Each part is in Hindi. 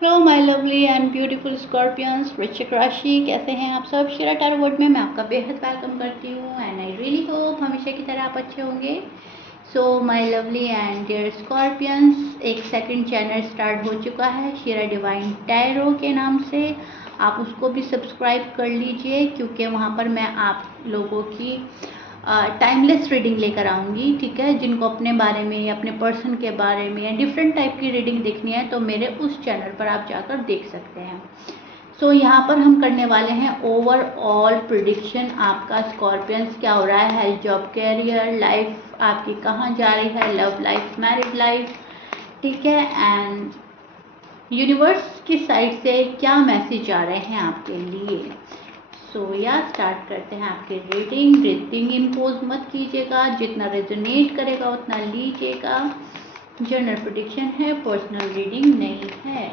Hello my lovely and beautiful scorpions, वृश्चिक राशि। कैसे हैं आप सब? शिरा टैरो वर्ड में मैं आपका बेहद वेलकम करती हूँ एंड आई रियली होप हमेशा की तरह आप अच्छे होंगे। So my lovely and dear scorpions, एक सेकंड चैनल स्टार्ट हो चुका है शिरा डिवाइन टैरो के नाम से। आप उसको भी सब्सक्राइब कर लीजिए क्योंकि वहाँ पर मैं आप लोगों की टाइमलेस रीडिंग लेकर आऊँगी। ठीक है, जिनको अपने बारे में या अपने पर्सन के बारे में या डिफरेंट टाइप की रीडिंग देखनी है तो मेरे उस चैनल पर आप जाकर देख सकते हैं। सो यहाँ पर हम करने वाले हैं ओवरऑल प्रिडिक्शन। आपका स्कॉर्पियंस क्या हो रहा है, हेल्थ, जॉब, कैरियर, लाइफ आपकी कहाँ जा रही है, लव लाइफ, मैरिड लाइफ। ठीक है, एंड यूनिवर्स की साइड से क्या मैसेज आ रहे हैं आपके लिए। सो या स्टार्ट करते हैं आपकी रीडिंग। रीडिंग इम्पोज मत कीजिएगा, जितना रेजोनेट करेगा उतना लीजिएगा। जनरल प्रेडिक्शन है, पर्सनल रीडिंग नहीं है।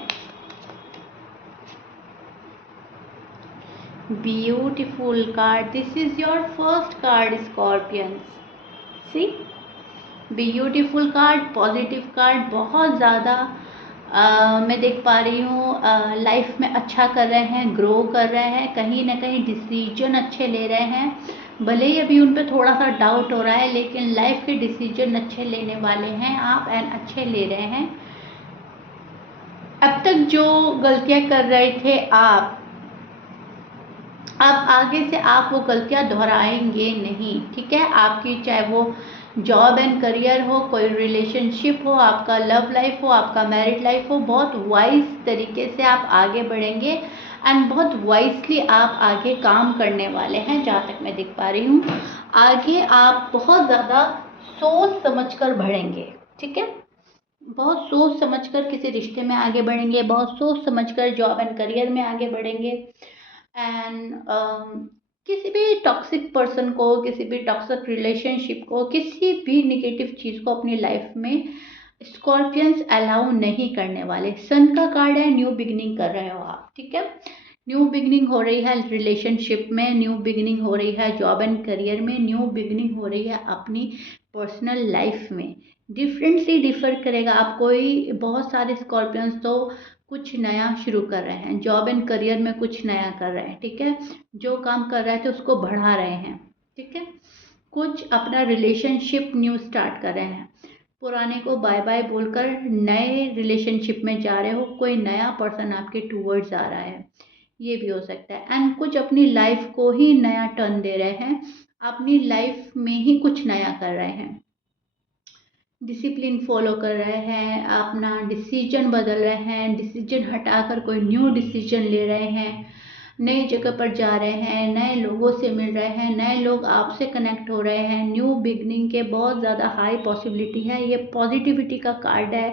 Beautiful card, this is your first card scorpions. See, beautiful card, positive card, बहुत ज़्यादा मैं देख पा रही हूँ लाइफ में अच्छा कर रहे हैं, ग्रो कर रहे हैं, कहीं ना कहीं डिसीजन अच्छे ले रहे हैं। भले ही अभी उन पर थोड़ा सा डाउट हो रहा है लेकिन लाइफ के डिसीजन अच्छे लेने वाले हैं आप एंड अच्छे ले रहे हैं। अब तक जो गलतियां कर रहे थे आप, अब आगे से आप वो गलतियां दोहराएंगे नहीं। ठीक है, आपकी चाहे वो जॉब एंड करियर हो, कोई रिलेशनशिप हो, आपका लव लाइफ हो, आपका मैरिड लाइफ हो, बहुत वाइज तरीके से आप आगे बढ़ेंगे एंड बहुत वाइजली आप आगे काम करने वाले हैं। जहाँ तक मैं देख पा रही हूँ आगे आप बहुत ज़्यादा सोच समझ कर बढ़ेंगे। ठीक है, बहुत सोच समझकर किसी रिश्ते में आगे बढ़ेंगे, बहुत सोच समझकर जॉब एंड करियर में आगे बढ़ेंगे एंड किसी भी टॉक्सिक पर्सन को, किसी भी टॉक्सिक रिलेशनशिप को, किसी भी निगेटिव चीज़ को अपनी लाइफ में स्कॉर्पियंस अलाउ नहीं करने वाले। सन का कार्ड है, न्यू बिगिनिंग कर रहे हो आप। ठीक है, न्यू बिगिनिंग हो रही है रिलेशनशिप में, न्यू बिगिनिंग हो रही है जॉब एंड करियर में, न्यू बिगिनिंग हो रही है अपनी पर्सनल लाइफ में। डिफरेंटली डिफर करेगा आप। कोई बहुत सारे स्कॉर्पियंस तो कुछ नया शुरू कर रहे हैं, जॉब एंड करियर में कुछ नया कर रहे हैं। ठीक है, जो काम कर रहे थे उसको बढ़ा रहे हैं। ठीक है, कुछ अपना रिलेशनशिप न्यू स्टार्ट कर रहे हैं, पुराने को बाय बाय बोलकर नए रिलेशनशिप में जा रहे हो। कोई नया पर्सन आपके टूवर्ड्स आ रहा है, ये भी हो सकता है। एंड कुछ अपनी लाइफ को ही नया टर्न दे रहे हैं, अपनी लाइफ में ही कुछ नया कर रहे हैं, डिसिप्लिन फॉलो कर रहे हैं, अपना डिसीजन बदल रहे हैं, डिसीजन हटाकर कोई न्यू डिसीजन ले रहे हैं, नई जगह पर जा रहे हैं, नए लोगों से मिल रहे हैं, नए लोग आपसे कनेक्ट हो रहे हैं। न्यू बिगनिंग के बहुत ज़्यादा हाई पॉसिबिलिटी है। ये पॉजिटिविटी का कार्ड है,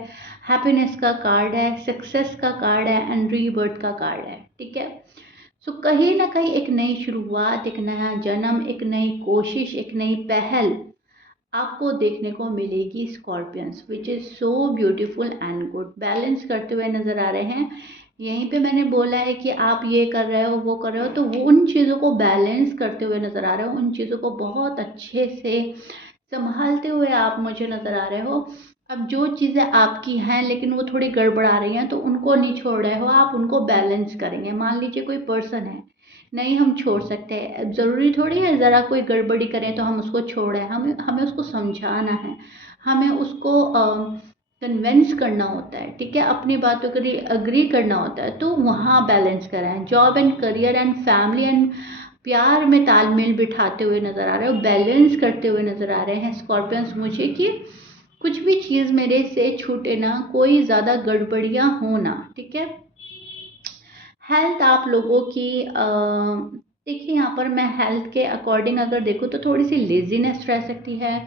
हैप्पीनेस का कार्ड है, सक्सेस का कार्ड है एंड रीबर्थ का कार्ड है। ठीक है, सो कहीं ना कहीं एक नई शुरुआत, एक नया जन्म, एक नई कोशिश, एक नई पहल आपको देखने को मिलेगी scorpions, which is so beautiful and good. Balance करते हुए नजर आ रहे हैं। यहीं पे मैंने बोला है कि आप ये कर रहे हो, वो कर रहे हो, तो वो उन चीज़ों को बैलेंस करते हुए नजर आ रहे हो, उन चीज़ों को बहुत अच्छे से संभालते हुए आप मुझे नजर आ रहे हो। अब जो चीज़ें आपकी हैं लेकिन वो थोड़ी गड़बड़ा रही हैं तो उनको नहीं छोड़ रहे हो आप, उनको बैलेंस करेंगे। मान लीजिए कोई पर्सन है, नहीं हम छोड़ सकते हैं, ज़रूरी थोड़ी है ज़रा कोई गड़बड़ी करें तो हम उसको छोड़ें। हमें हमें उसको समझाना है, हमें उसको कन्विंस करना होता है। ठीक है, अपनी बातों के लिए अग्री करना होता है, तो वहाँ बैलेंस करें। Job and career and family and प्यार में तालमेल बिठाते हुए नजर आ रहे हो, बैलेंस करते हुए नजर आ रहे हैं स्कॉर्पियंस मुझे, कि कुछ भी चीज़ मेरे से छूटे ना, कोई ज़्यादा गड़बड़ियाँ हो ना। ठीक है, हेल्थ आप लोगों की देखिए यहाँ पर मैं हेल्थ के अकॉर्डिंग अगर देखूँ तो थोड़ी सी लेजीनेस रह सकती है,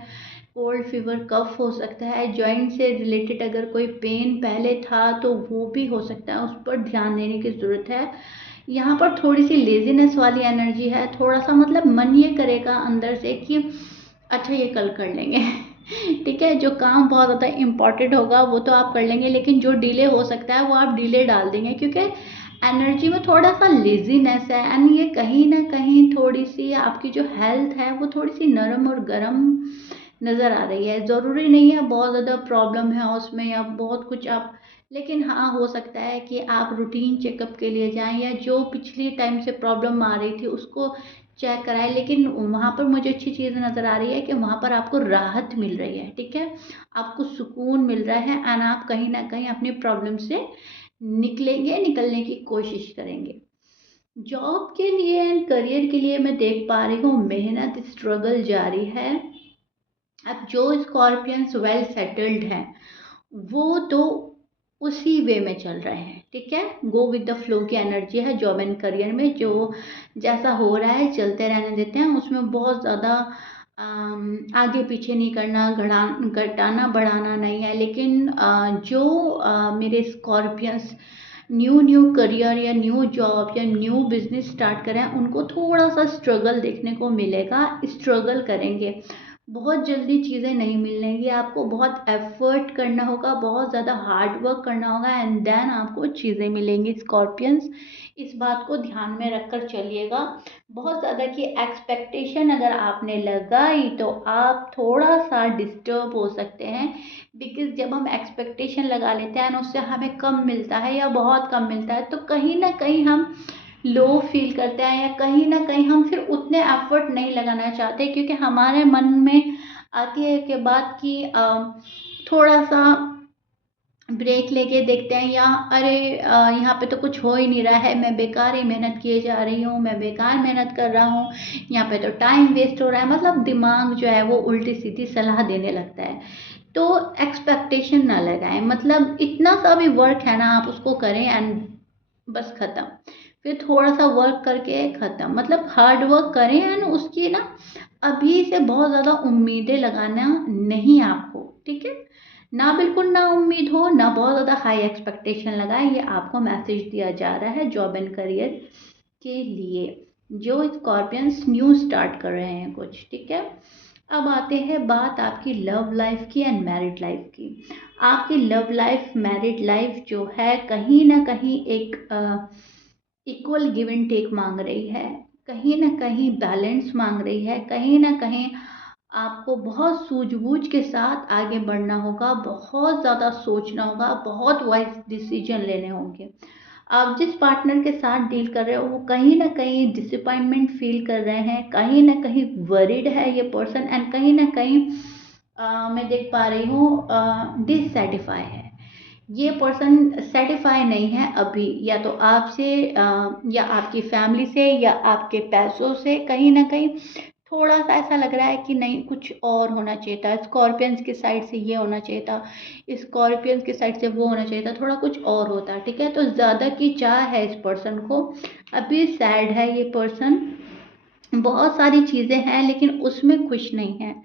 कोल्ड फीवर, कफ हो सकता है, जॉइंट से रिलेटेड अगर कोई पेन पहले था तो वो भी हो सकता है, उस पर ध्यान देने की ज़रूरत है। यहाँ पर थोड़ी सी लेजीनेस वाली एनर्जी है, थोड़ा सा मतलब मन ये करेगा अंदर से कि अच्छा ये कल कर लेंगे। ठीक है, जो काम बहुत ज़्यादा इम्पॉर्टेंट होगा वो तो आप कर लेंगे लेकिन जो डिले हो सकता है वो आप डिले डाल देंगे, क्योंकि एनर्जी में थोड़ा सा लेजीनेस है एंड ये कहीं ना कहीं थोड़ी सी आपकी जो हेल्थ है वो थोड़ी सी नरम और गर्म नज़र आ रही है। ज़रूरी नहीं है बहुत ज़्यादा प्रॉब्लम है उसमें या बहुत कुछ आप, लेकिन हाँ, हो सकता है कि आप रूटीन चेकअप के लिए जाएँ या जो पिछली टाइम से प्रॉब्लम आ रही थी उसको चेक कराएँ, लेकिन वहाँ पर मुझे अच्छी चीज़ नज़र आ रही है कि वहाँ पर आपको राहत मिल रही है, ठीक है? आपको सुकून मिल रहा है एंड आप कहीं न कहीं अपनी प्रॉब्लम से निकलने की कोशिश करेंगे। जॉब के लिए एंड करियर के लिए मैं देख पा रही हूँ मेहनत, स्ट्रगल जारी है। अब जो स्कॉर्पियंस वेल सेटल्ड हैं, वो तो उसी वे में चल रहे हैं, ठीक है? गो विद द फ्लो की एनर्जी है जॉब एंड करियर में, जो जैसा हो रहा है चलते रहने देते हैं, उसमें बहुत ज़्यादा आगे पीछे नहीं करना, घटाना बढ़ाना नहीं है। लेकिन जो मेरे स्कॉर्पियंस न्यू न्यू करियर या न्यू जॉब या न्यू बिजनेस स्टार्ट करें, उनको थोड़ा सा स्ट्रगल देखने को मिलेगा, स्ट्रगल करेंगे। बहुत जल्दी चीज़ें नहीं मिलेंगी, आपको बहुत एफर्ट करना होगा, बहुत ज़्यादा हार्ड वर्क करना होगा एंड देन आपको चीज़ें मिलेंगी स्कॉर्पियंस। इस बात को ध्यान में रखकर चलिएगा। बहुत ज़्यादा की एक्सपेक्टेशन अगर आपने लगाई तो आप थोड़ा सा डिस्टर्ब हो सकते हैं, बिकॉज जब हम एक्सपेक्टेशन लगा लेते हैं और उससे हमें कम मिलता है या बहुत कम मिलता है तो कहीं ना कहीं हम लो फील करते हैं या कहीं ना कहीं हम फिर उतने एफर्ट नहीं लगाना चाहते, क्योंकि हमारे मन में आती है कि बात की थोड़ा सा ब्रेक लेके देखते हैं या अरे यहाँ पे तो कुछ हो ही नहीं रहा है, मैं बेकार ही मेहनत किए जा रही हूँ, मैं बेकार मेहनत कर रहा हूँ, यहाँ पे तो टाइम वेस्ट हो रहा है। मतलब दिमाग जो है वो उल्टी सीधी सलाह देने लगता है। तो एक्सपेक्टेशन ना लगाएं, मतलब इतना सा भी वर्क है ना आप उसको करें एंड बस खत्म। फिर थोड़ा सा वर्क करके खत्म, मतलब हार्ड वर्क करें एंड उसकी ना अभी से बहुत ज़्यादा उम्मीदें लगाना नहीं आपको, ठीक है? ना बिल्कुल ना उम्मीद हो, ना बहुत ज़्यादा हाई एक्सपेक्टेशन लगाएं। ये आपको मैसेज दिया जा रहा है जॉब एंड करियर के लिए, जो स्कॉर्पियंस न्यू स्टार्ट कर रहे हैं कुछ, ठीक है? अब आते हैं बात आपकी लव लाइफ की एंड मैरिड लाइफ की। आपकी लव लाइफ, मैरिड लाइफ जो है कहीं ना कहीं एक इक्वल गिव एंड टेक मांग रही है, कहीं ना कहीं बैलेंस मांग रही है, कहीं ना कहीं आपको बहुत सूझबूझ के साथ आगे बढ़ना होगा, बहुत ज़्यादा सोचना होगा, बहुत वाइज डिसीजन लेने होंगे। आप जिस पार्टनर के साथ डील कर रहे हो वो कहीं ना कहीं डिसअपॉइंटमेंट फील कर रहे हैं, कहीं ना कहीं वरीड है ये पर्सन एंड कहीं ना कहीं मैं देख पा रही हूँ डिससेटिस्फाई है। ये पर्सन सेटिस्फाई नहीं है अभी, या तो आपसे या आपकी फैमिली से या आपके पैसों से, कहीं ना कहीं थोड़ा सा ऐसा लग रहा है कि नहीं कुछ और होना चाहिए था, स्कॉर्पियंस की साइड से ये होना चाहिए था, स्कॉर्पियंस की साइड से वो होना चाहिए था, थोड़ा कुछ और होता, ठीक है? तो ज़्यादा की चाह है इस पर्सन को, अभी सैड है ये पर्सन, बहुत सारी चीज़ें हैं लेकिन उसमें खुश नहीं है।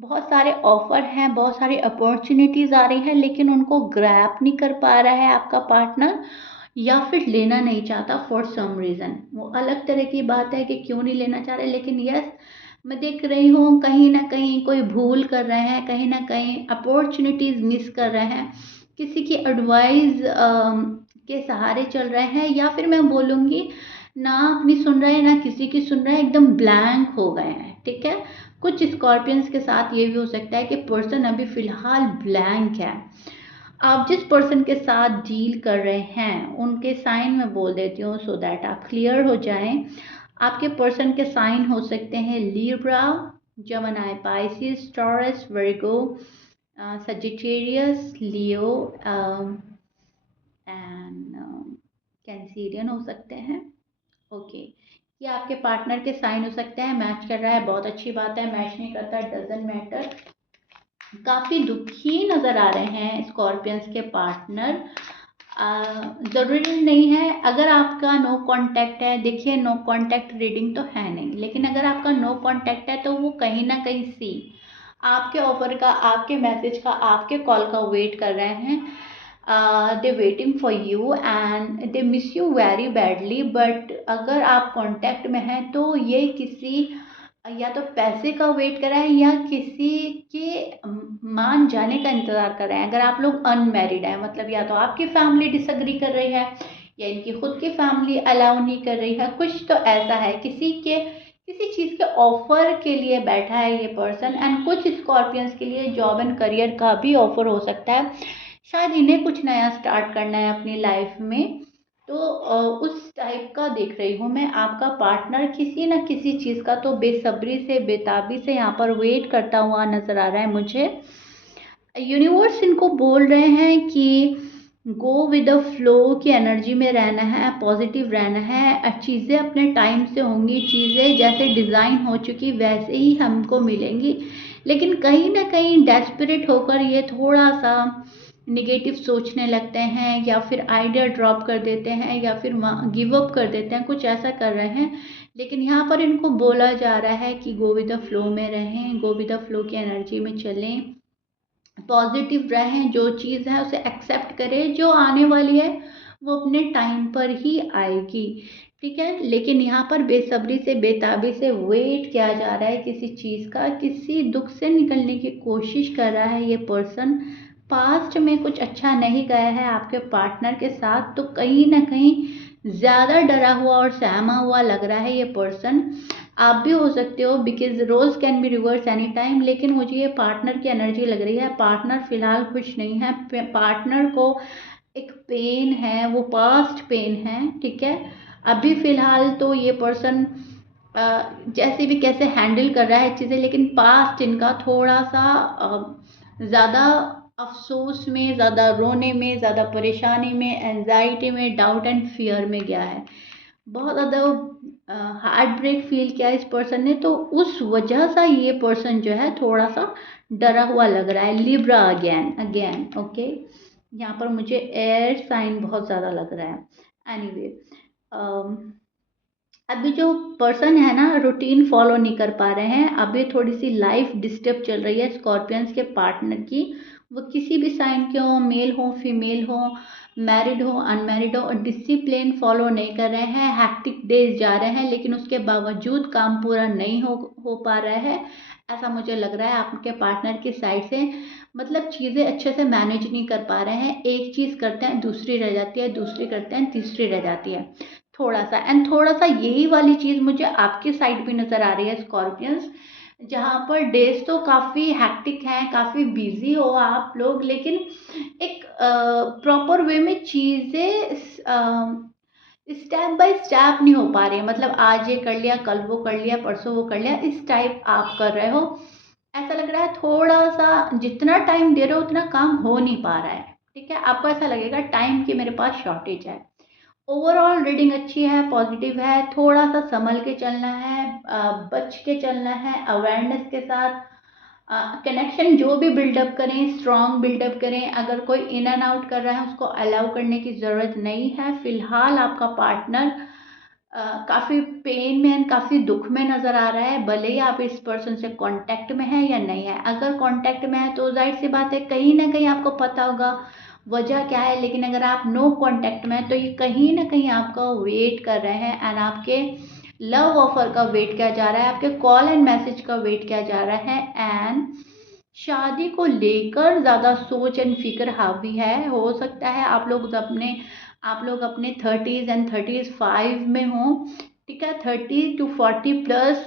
बहुत सारे ऑफर हैं, बहुत सारी अपॉर्चुनिटीज़ आ रही हैं, लेकिन उनको ग्रैब नहीं कर पा रहा है आपका पार्टनर, या फिर लेना नहीं चाहता फॉर सम रीज़न। वो अलग तरह की बात है कि क्यों नहीं लेना चाह रहे, लेकिन यस मैं देख रही हूँ कहीं ना कहीं कोई भूल कर रहे हैं, कहीं ना कहीं अपॉर्चुनिटीज़ मिस कर रहे हैं, किसी की एडवाइस के सहारे चल रहे हैं, या फिर मैं बोलूँगी ना अपनी सुन रहे हैं ना किसी की सुन रहे हैं, एकदम ब्लैंक हो गए हैं, ठीक है? कुछ स्कॉर्पियंस के साथ ये भी हो सकता है कि पर्सन अभी फिलहाल ब्लैंक है। आप जिस पर्सन के साथ डील कर रहे हैं उनके साइन में बोल देती हूँ सो दैट आप क्लियर हो जाएं। आपके पर्सन के साइन हो सकते हैं Libra, Gemini, Pisces, Taurus, Virgo, Sagittarius, Leo and Cancerian हो सकते हैं। ओके, ये आपके पार्टनर के साइन हो सकते हैं। मैच कर रहा है बहुत अच्छी बात है, मैच नहीं करता डजंट मैटर। काफ़ी दुखी नज़र आ रहे हैं स्कॉर्पियंस के पार्टनर। ज़रूरी नहीं है अगर आपका नो कांटेक्ट है, देखिए नो कांटेक्ट रीडिंग तो है नहीं, लेकिन अगर आपका नो कांटेक्ट है तो वो कहीं ना कहीं सी आपके ऑफर का, आपके मैसेज का, आपके कॉल का वेट कर रहे हैं। They waiting for you and they miss you very badly, but अगर आप कांटेक्ट में हैं तो ये किसी या तो पैसे का वेट कर रहे हैं या किसी के मान जाने का इंतज़ार कर रहे हैं। अगर आप लोग अनमैरिड हैं, मतलब या तो आपकी फैमिली डिसएग्री कर रही है या इनकी खुद की फैमिली अलाउ नहीं कर रही है, कुछ तो ऐसा है, किसी चीज़ के ऑफर के लिए बैठा है ये पर्सन। एंड कुछ स्कॉर्पियंस के लिए जॉब एंड करियर का भी ऑफर हो सकता है। शायद इन्हें कुछ नया स्टार्ट करना है अपनी लाइफ में। तो उस टाइप का देख रही हूँ मैं। आपका पार्टनर किसी न किसी चीज़ का तो बेसब्री से बेताबी से यहाँ पर वेट करता हुआ नजर आ रहा है मुझे। यूनिवर्स इनको बोल रहे हैं कि गो विद द फ्लो की एनर्जी में रहना है, पॉजिटिव रहना है। चीज़ें अपने टाइम से होंगी, चीज़ें जैसे डिज़ाइन हो चुकी वैसे ही हमको मिलेंगी। लेकिन कहीं ना कहीं डेस्परेट होकर ये थोड़ा सा निगेटिव सोचने लगते हैं, या फिर आइडिया ड्रॉप कर देते हैं, या फिर गिव अप कर देते हैं, कुछ ऐसा कर रहे हैं। लेकिन यहाँ पर इनको बोला जा रहा है कि गो विद द फ्लो में रहें, गो विद द फ्लो की एनर्जी में चलें, पॉजिटिव रहें, जो चीज़ है उसे एक्सेप्ट करें, जो आने वाली है वो अपने टाइम पर ही आएगी। ठीक है, लेकिन यहाँ पर बेसब्री से बेताबी से वेट किया जा रहा है किसी चीज़ का, किसी दुख से निकलने की कोशिश कर रहा है ये पर्सन। पास्ट में कुछ अच्छा नहीं गया है आपके पार्टनर के साथ, तो कहीं ना कहीं ज़्यादा डरा हुआ और सहमा हुआ लग रहा है ये पर्सन। आप भी हो सकते हो, because roles can be reverse any time. लेकिन मुझे ये पार्टनर की एनर्जी लग रही है। पार्टनर फिलहाल खुश नहीं है, पार्टनर को एक पेन है, वो पास्ट पेन है। ठीक है, अभी फिलहाल तो ये पर्सन जैसे भी कैसे हैंडल कर रहा है चीज़ें, लेकिन पास्ट इनका थोड़ा सा ज़्यादा अफसोस में, ज़्यादा रोने में, ज़्यादा परेशानी में, एंजाइटी में, डाउट एंड फियर में गया है। बहुत ज़्यादा हार्ट ब्रेक फील किया इस पर्सन ने, तो उस वजह से ये पर्सन जो है थोड़ा सा डरा हुआ लग रहा है। Libra again again, okay. यहाँ पर मुझे एयर साइन बहुत ज़्यादा लग रहा है। एनीवे, अभी जो पर्सन है ना, रूटीन फॉलो नहीं कर पा रहे हैं। अभी थोड़ी सी लाइफ डिस्टर्ब चल रही है स्कॉर्पियंस के पार्टनर की। वो किसी भी साइन के हो, मेल हो फीमेल हो, मैरिड हो अनमैरिड हो, डिसिप्लिन फॉलो नहीं कर रहे हैं। हैक्टिक डेज जा रहे हैं, लेकिन उसके बावजूद काम पूरा नहीं हो पा रहा है, ऐसा मुझे लग रहा है आपके पार्टनर की साइड से। मतलब चीज़ें अच्छे से मैनेज नहीं कर पा रहे हैं। एक चीज़ करते हैं दूसरी रह जाती है, दूसरी करते हैं तीसरी रह जाती है। थोड़ा सा थोड़ा सा यही वाली चीज़ मुझे आपकी साइड भी नज़र आ रही है स्कॉर्पियंस, जहाँ पर डेज तो काफ़ी हैक्टिक हैं, काफ़ी बिजी हो आप लोग, लेकिन एक प्रॉपर वे में चीज़ें स्टेप बाय स्टेप नहीं हो पा रही है। मतलब आज ये कर लिया, कल वो कर लिया, परसों वो कर लिया, इस टाइप आप कर रहे हो। ऐसा लग रहा है थोड़ा सा जितना टाइम दे रहे हो उतना काम हो नहीं पा रहा है। ठीक है, आपको ऐसा लगेगा टाइम की मेरे पास शॉर्टेज है। ओवरऑल रीडिंग अच्छी है, पॉजिटिव है। थोड़ा सा संभल के चलना है, बच के चलना है, अवेयरनेस के साथ। कनेक्शन जो भी बिल्डअप करें स्ट्रॉन्ग बिल्डअप करें। अगर कोई इन एंड आउट कर रहा है उसको अलाउ करने की ज़रूरत नहीं है। फिलहाल आपका पार्टनर काफ़ी पेन में एंड काफ़ी दुख में नज़र आ रहा है, भले ही आप इस पर्सन से कांटेक्ट में है या नहीं है। अगर कांटेक्ट में है तो जाहिर सी बात है कहीं ना कहीं आपको पता होगा वजह क्या है। लेकिन अगर आप नो कांटेक्ट में है तो ये कहीं ना कहीं आपका वेट कर रहे हैं, एंड आपके लव ऑफर का वेट किया जा रहा है, आपके कॉल एंड मैसेज का वेट किया जा रहा है। एंड शादी को लेकर ज़्यादा सोच एंड फिक्र हावी है। हो सकता है आप लोग अपने 30s एंड 35 में हों। ठीक है, 30 to 40+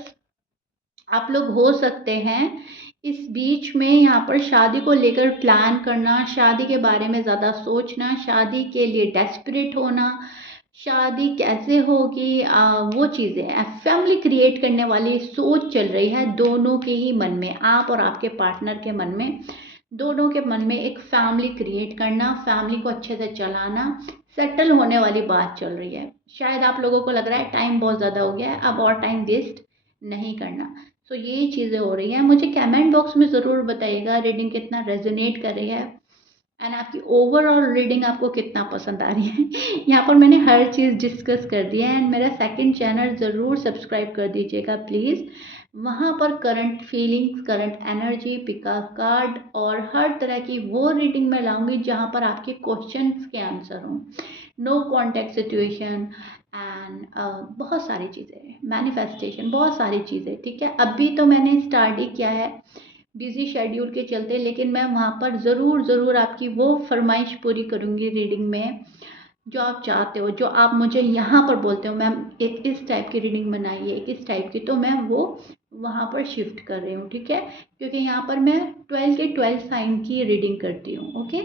आप लोग हो सकते हैं। इस बीच में यहाँ पर शादी को लेकर प्लान करना, शादी के बारे में ज़्यादा सोचना, शादी के लिए डेस्परेट होना, शादी कैसे होगी, वो चीज़ें फैमिली क्रिएट करने वाली सोच चल रही है दोनों के ही मन में, आप और आपके पार्टनर के मन में। दोनों के मन में एक फैमिली क्रिएट करना, फैमिली को अच्छे से चलाना, सेटल होने वाली बात चल रही है। शायद आप लोगों को लग रहा है टाइम बहुत ज़्यादा हो गया है, अब और टाइम वेस्ट नहीं करना। सो ये चीज़ें हो रही हैं। मुझे कमेंट बॉक्स में ज़रूर बताइएगा रीडिंग कितना रेजोनेट कर रही है, एंड आपकी ओवरऑल रीडिंग आपको कितना पसंद आ रही है। यहाँ पर मैंने हर चीज़ डिस्कस कर दी है। एंड मेरा सेकंड चैनल ज़रूर सब्सक्राइब कर दीजिएगा प्लीज़। वहाँ पर current feelings, current energy, pickup card और हर तरह की वो रीडिंग मैं लाऊंगी जहाँ पर आपके क्वेश्चंस के आंसर हों। नो कॉन्टैक्ट सिचुएशन एंड बहुत सारी चीज़ें, मैनिफेस्टेशन, बहुत सारी चीज़ें। ठीक है, अभी तो मैंने स्टार्ट ही किया है बिजी शेड्यूल के चलते, लेकिन मैं वहाँ पर ज़रूर आपकी वो फरमाइश पूरी करूँगी रीडिंग में जो आप चाहते हो, जो आप मुझे यहाँ पर बोलते हो मैम एक इस टाइप की रीडिंग बनाइए, एक इस टाइप की, तो मैं वो वहाँ पर शिफ्ट कर रही हूँ। ठीक है, क्योंकि यहाँ पर मैं 12 के 12 साइन की रीडिंग करती हूँ। Okay,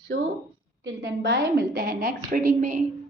so till then bye, मिलते हैं नेक्स्ट रीडिंग में।